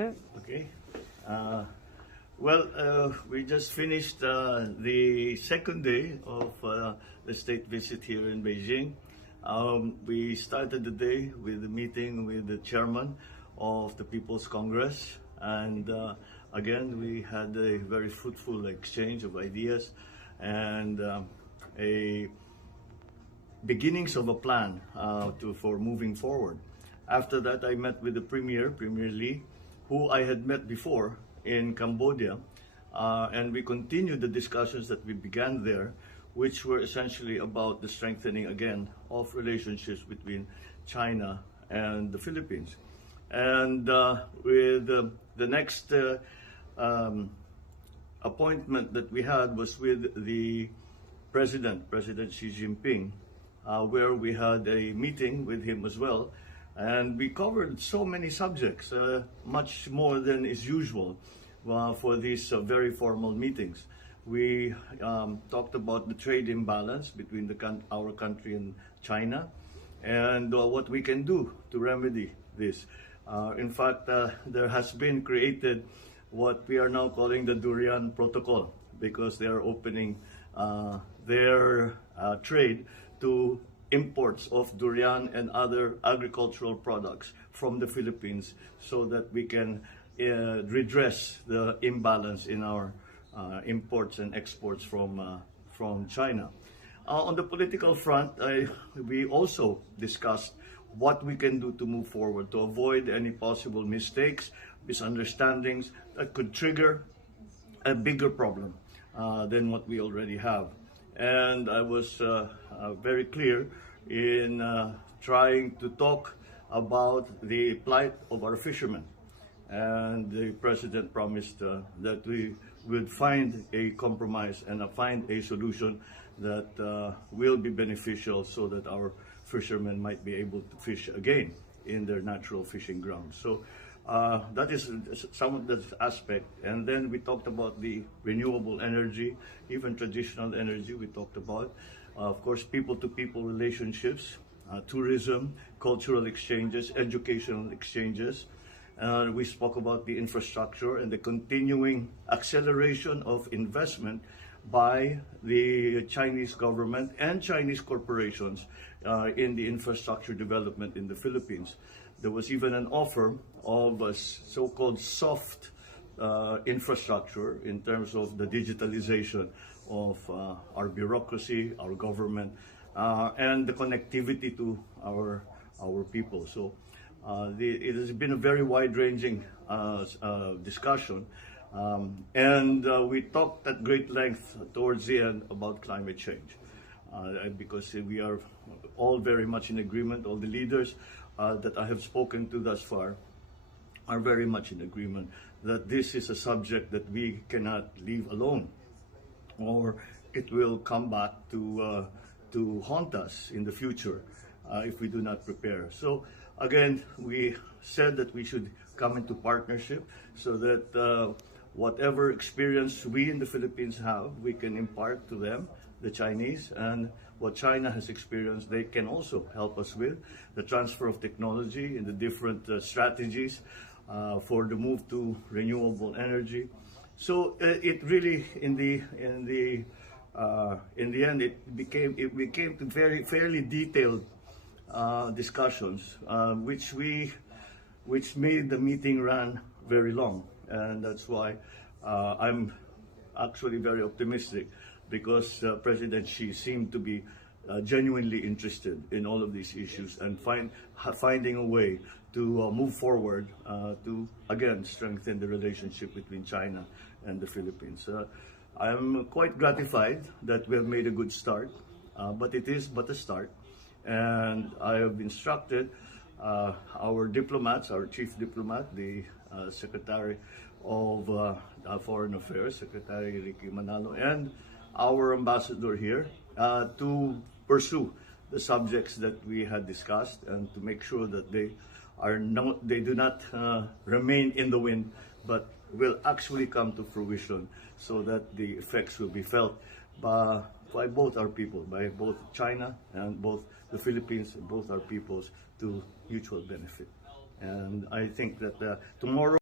sir. Okay. We just finished the second day of the state visit here in Beijing. We started the day with a meeting with the chairman of the People's Congress, and again we had a very fruitful exchange of ideas and a beginnings of a plan for moving forward. After that, I met with the Premier Lee, who I had met before in Cambodia, and we continued the discussions that we began there, which were essentially about the strengthening again of relationships between China and the Philippines. And with the next appointment that we had was with the President Xi Jinping, where we had a meeting with him as well. And we covered so many subjects, much more than is usual for these very formal meetings. We talked about the trade imbalance between our country and China, and what we can do to remedy this. In fact, there has been created what we are now calling the Durian Protocol, because they are opening their trade to imports of durian and other agricultural products from the Philippines, so that we can redress the imbalance in our imports and exports from China. On the political front, we also discussed what we can do to move forward to avoid any possible mistakes, misunderstandings that could trigger a bigger problem than what we already have. And I was very clear in trying to talk about the plight of our fishermen. And the President promised that we would find a compromise and find a solution that will be beneficial, so that our fishermen might be able to fish again in their natural fishing grounds. So that is some of the aspect. And then we talked about the renewable energy, even traditional energy we talked about. Of course, people-to-people relationships, tourism, cultural exchanges, educational exchanges. We spoke about the infrastructure and the continuing acceleration of investment by the Chinese government and Chinese corporations in the infrastructure development in the Philippines. There was even an offer of a so-called soft infrastructure in terms of the digitalization of our bureaucracy, our government, and the connectivity to our people. So it has been a very wide-ranging discussion, and we talked at great length towards the end about climate change, because we are all very much in agreement. All the leaders that I have spoken to thus far are very much in agreement that this is a subject that we cannot leave alone, or it will come back to haunt us in the future if we do not prepare. So again, we said that we should come into partnership, so that whatever experience we in the Philippines have, we can impart to them, the Chinese, and what China has experienced, they can also help us with the transfer of technology and the different strategies for the move to renewable energy. So it really, in the end, it became to very fairly detailed discussions, which made the meeting run very long, and that's why I'm actually very optimistic, because President Xi seemed to be genuinely interested in all of these issues and finding a way to move forward to again strengthen the relationship between China and the Philippines. I'm quite gratified that we have made a good start, but it is but a start. And I have instructed our diplomats, our chief diplomat, the Secretary of Foreign Affairs, Secretary Ricky Manalo, and our ambassador here to pursue the subjects that we had discussed, and to make sure that they do not remain in the wind, but will actually come to fruition, so that the effects will be felt by both our people, by both China and both the Philippines, and both our peoples, to mutual benefit. And I think that tomorrow